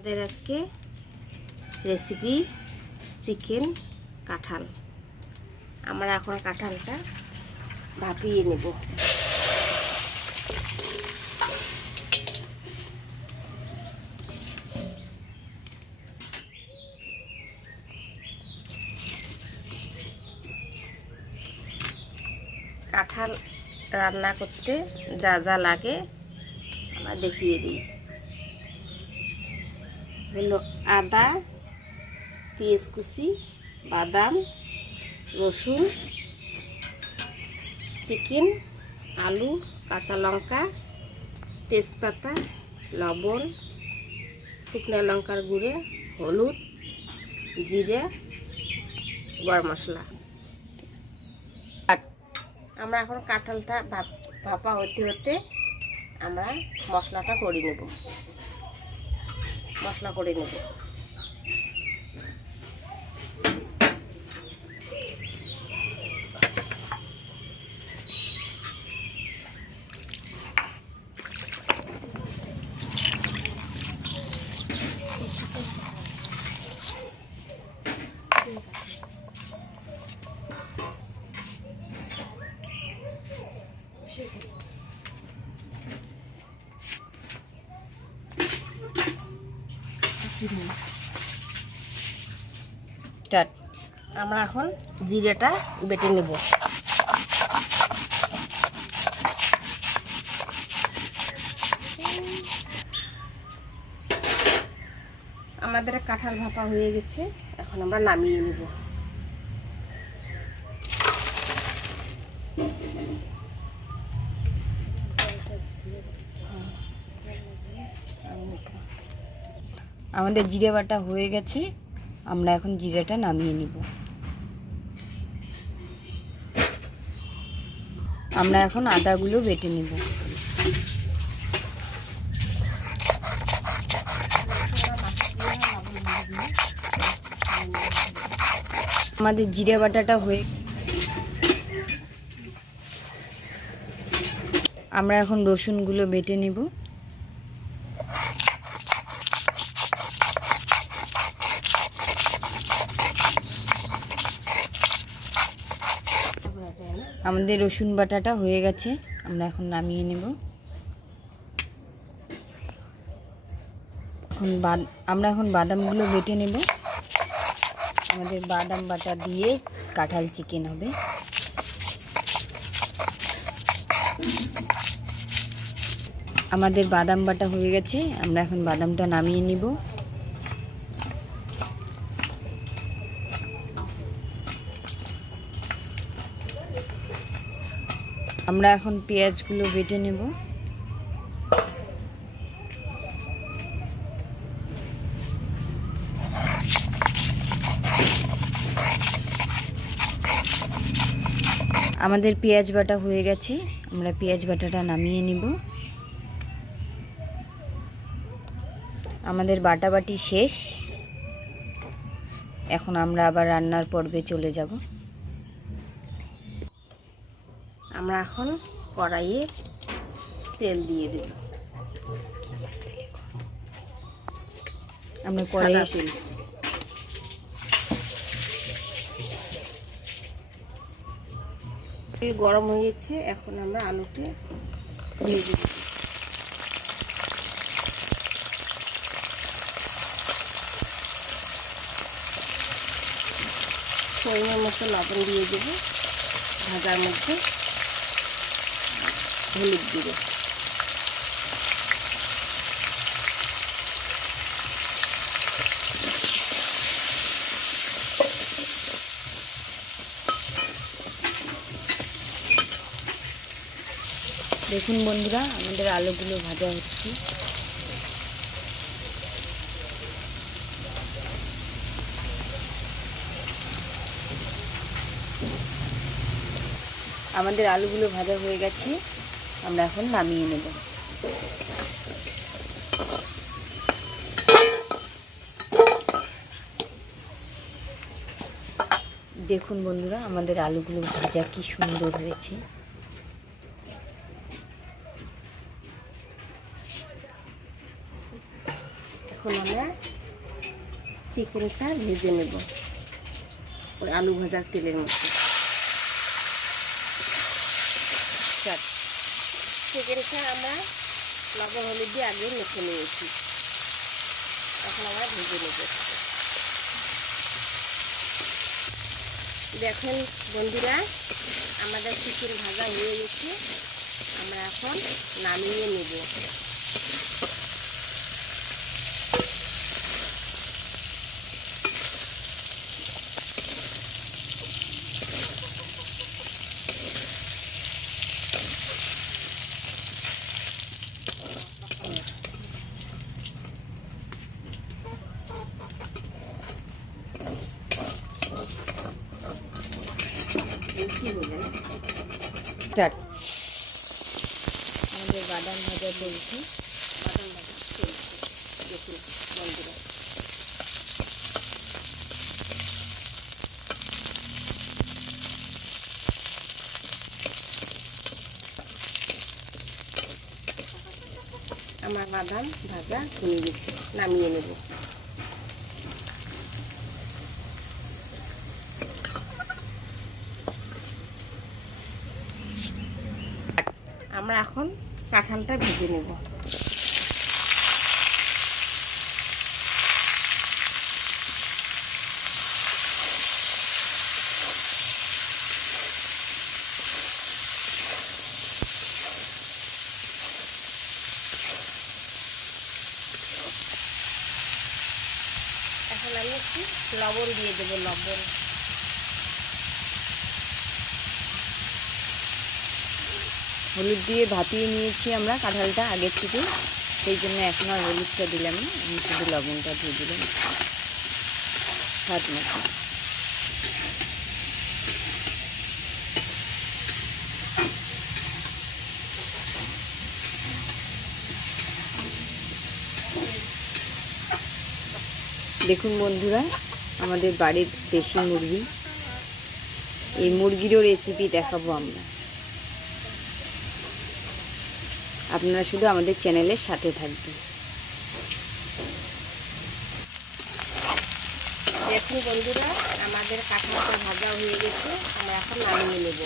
আমাদের আজকে recipe chicken কাঁঠাল। আমরা এখন কাঁঠালটা ভাপিয়ে নেব। কাঁঠাল রান্না করতে যা যা লাগে আমরা দেখিয়ে দিই। হলো আদা, পেঁয়াজ কুচি, বাদাম, রসুন, চিকেন, আলু, কাঁচা লঙ্কা, তেজপাতা, লবণ, শুকনো লঙ্কার গুঁড়ো, হলুদ, জিরে, গরম মশলা। আমরা এখন কাঁঠালটা ভাপা হতে হতে আমরা মশলাটা করে নেব। মশলা করে নেব। আমরা এখন জিরেটা বেটে নেব। আমাদের কাঁঠাল ভাপা হয়ে গেছে, এখন আমরা নামিয়ে নেব। আমাদের জিরে বাটা হয়ে গেছে, আমরা এখন জিরেটা নামিয়ে নিব। আমরা এখন আদাগুলো বেটে নিব। আমাদের জিরে বাটাটা হয়ে আমরা এখন রসুনগুলো বেটে নিব। আমাদের রসুন বাটাটা হয়ে গেছে, আমরা এখন নামিয়ে নেব। আমরা এখন বাদামগুলো বেটে নেব। আমাদের বাদাম বাটা দিয়ে কাঁঠাল চিকেন হবে। আমাদের বাদাম বাটা হয়ে গেছে, আমরা এখন বাদামটা নামিয়ে নিব। আমরা এখন পেঁয়াজগুলো বেটে নেব। আমাদের পেঁয়াজ বাটা হয়ে গেছে, আমরা পেঁয়াজ বাটাটা নামিয়ে নিব। আমাদের বাটাবাটি শেষ, এখন আমরা আবার রান্নার পর্বে চলে যাব। আমরা এখন কড়াইয়ে তেল দিয়ে দেব। আমরা কড়াইয়ে তেল গরম হয়েছে, এখন আমরা আলুতে দিয়ে দেব। পরিমাণ মতো লবণ দিয়ে দেব, ভাজার মধ্যে হলুদ দেব। দেখুন বন্ধুরা, আমাদের আলুগুলো ভাজা হচ্ছে। আমাদের আলুগুলো ভাজা হয়ে গেছে, আমরা এখন নামিয়ে নেব। দেখুন বন্ধুরা, আমাদের আলুগুলো ভাজা কি সুন্দর হয়েছে। এখন এখন আমরা চিকেনটা ভেজে নেব ওই আলু ভাজার তেলের মধ্যে। চিকেনটা আমরা লবণ হলুদ দিয়ে আগে মেখে নিয়েছি, এখন আমরা ভেজে নেব। দেখেন বন্ধুরা, আমাদের চিকেন ভাজা হয়ে গেছে, আমরা এখন নামিয়ে নেব। আমাদের বাদাম ভাজা চলছে। বাদাম ভাজা চলছে, দেখুন বন্ধুরা। আমার বাদাম ভাজা হয়ে গেছে, নামিয়ে নেব। আমরা এখন কাঁঠালটা ভেজে নেব। এখন আমি একটু লবণ দিয়ে দেবো, লবণ। হলুদ দিয়ে ভাপিয়ে নিয়েছি আমরা কাঁঠালটা আগের থেকে, সেই জন্য এখন আর হলুদটা দিলাম না, আমি শুধু লবণটা দিয়ে দিলাম স্বাদ মতো। দেখুন বন্ধুরা, আমাদের বাড়ির দেশি মুরগি, এই মুরগিরও রেসিপি দেখাবো আমরা। আপনারা শুধু আমাদের চ্যানেলের সাথে থাকবেন। দেখুন বন্ধুরা, আমাদের কাঁঠালটা ভাজা হয়ে গেছে, আমরা এখন নামিয়ে নেব।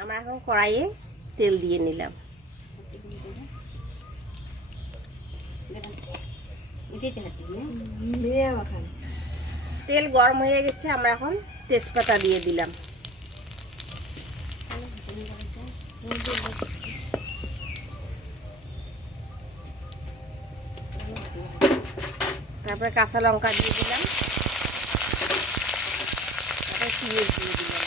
আমরা এখন কড়াইয়ে তেল দিয়ে নিলাম। তেল গরম হয়ে গেছে, আমরা এখন তেজপাতা দিয়ে দিলাম। তারপরে কাঁচা লঙ্কা দিয়ে দিলাম, তারপরে পেঁয়াজ দিয়ে দিলাম।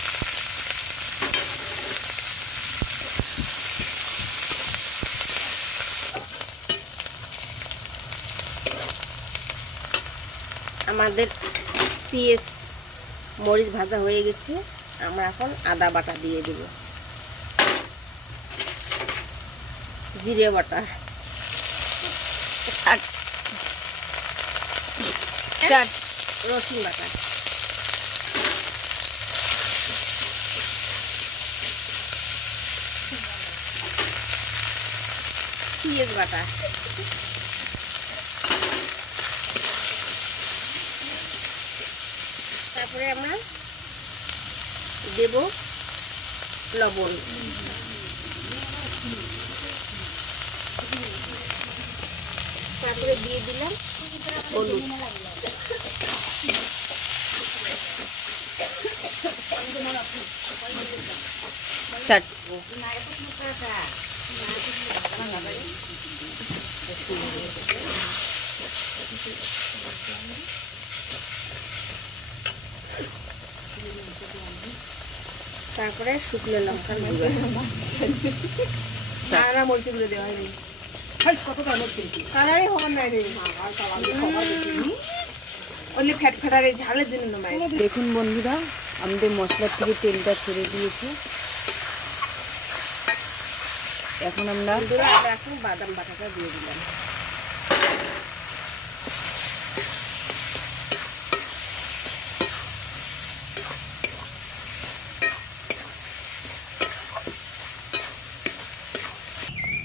আমাদের পেঁয়াজ মরিচ ভাজা হয়ে গেছে, আমরা এখন আদা বাটা দিয়ে দেব, জিরে বাটা, রসুন বাটা, পেঁয়াজ বাটা, তারপরে আমরা দেব লবণ, তারপরে দিয়ে দিলাম হলুদ, তারপরে শুকনো লঙ্কার গুঁড়ো, মরিচগুলো দেওয়া হয়নি, কালারই হবার নাই রে, ওনলি ফ্যাট ফ্যাটার এই ঝালের জন্য। দেখুন বন্ধুরা, আমাদের মশলার থেকে তেলটা ছেড়ে দিয়েছে। এখন আমরা এখন বাদাম বাটাটা দিয়ে দিলাম।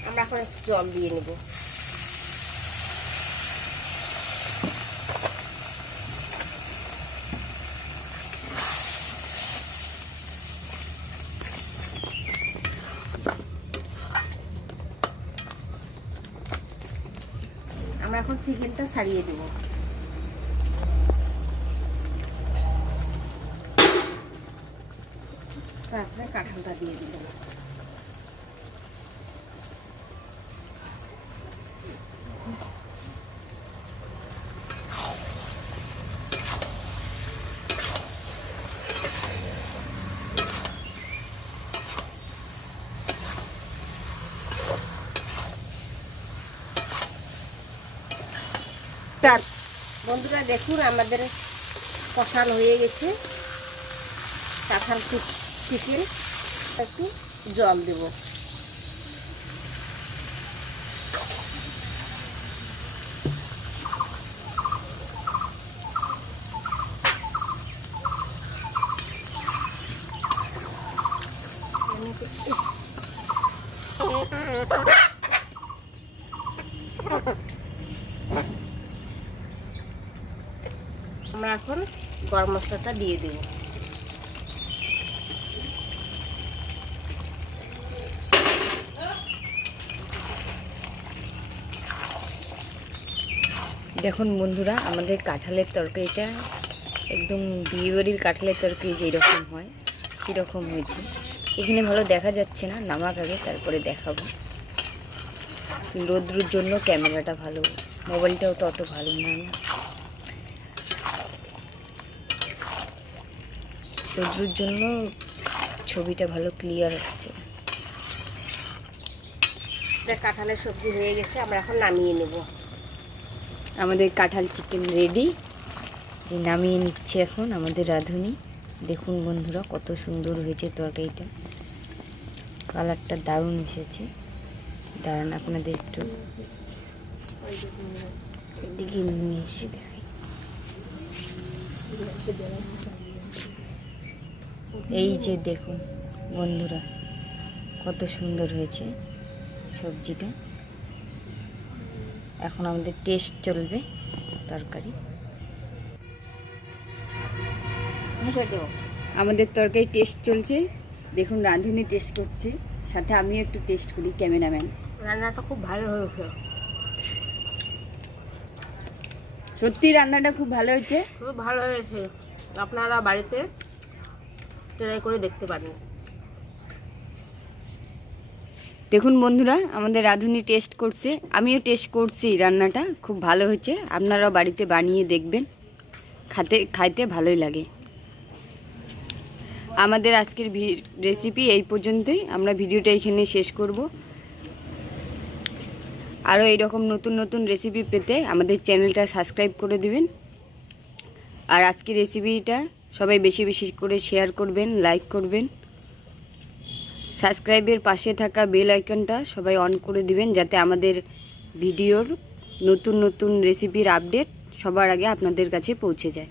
আমরা এখন একটু জল দিয়ে নেব। আমরা এখন চিকেনটা ছাড়িয়ে দেব। তারপরে কাঁঠালটা দিয়ে দিলাম। বন্ধুরা দেখুন আমাদের কষানো হয়ে গেছে কাঁঠাল চিকেন। একটু জল দেব। আমরা এখন গরম মশলাটা দিয়ে দেব। দেখুন বন্ধুরা, আমাদের কাঁঠালের তরকারিটা একদম বিয়ে বাড়ির কাঁঠালের তরকারি যেরকম হয় কীরকম হয়েছে। এখানে ভালো দেখা যাচ্ছে না, নামাক আগে তারপরে দেখাবো। রোদ্রুর জন্য ক্যামেরাটা ভালো, মোবাইলটাও তো অত ভালো না। রোদ্রুর জন্য ছবিটা ভালো ক্লিয়ার আসছে। কাঁঠালের সবজি হয়ে গেছে, আমরা এখন নামিয়ে নেব। আমাদের কাঁঠাল চিকেন রেডি, নামিয়ে নিচ্ছে এখন আমাদের রাঁধুনি। দেখুন বন্ধুরা কত সুন্দর হয়েছে তরকারিটা, কালারটা দারুণ এসেছে। দাঁড়ান আপনাদের একটু এদিকে নিয়ে এসে দেখাই। এই যে দেখুন বন্ধুরা কত সুন্দর হয়েছে সবজিটা। এখন আমাদের টেস্ট চলবে তরকারি। আমাদের তরকারি টেস্ট চলছে, দেখুন রাঁধুনি টেস্ট করছে, সাথে আমিও একটু টেস্ট করি, ক্যামেরাম্যান। রান্নাটা খুব ভালো হয়েছে, সত্যি রান্নাটা খুব ভালো হয়েছে, খুব ভালো হয়েছে। আপনারা বাড়িতে ট্রাই করে দেখতে পারেন। দেখুন বন্ধুরা আমাদের রাঁধুনি টেস্ট করছে, আমিও টেস্ট করছি, রান্নাটা খুব ভালো হয়েছে। আপনারাও বাড়িতে বানিয়ে দেখবেন, খাইতে ভালোই লাগে। আমাদের আজকের রেসিপি এই পর্যন্তই, আমরা ভিডিওটা এখানে শেষ করব। আরও এইরকম নতুন নতুন রেসিপি পেতে আমাদের চ্যানেলটা সাবস্ক্রাইব করে দিবেন। আর আজকের রেসিপিটা সবাই বেশি বেশি করে শেয়ার করবেন, লাইক করবেন। সাবস্ক্রাইবের পাশে থাকা বেল আইকনটা সবাই অন করে দিবেন, যাতে আমাদের ভিডিওর নতুন নতুন রেসিপির আপডেট সবার আগে আপনাদের কাছে পৌঁছে যায়।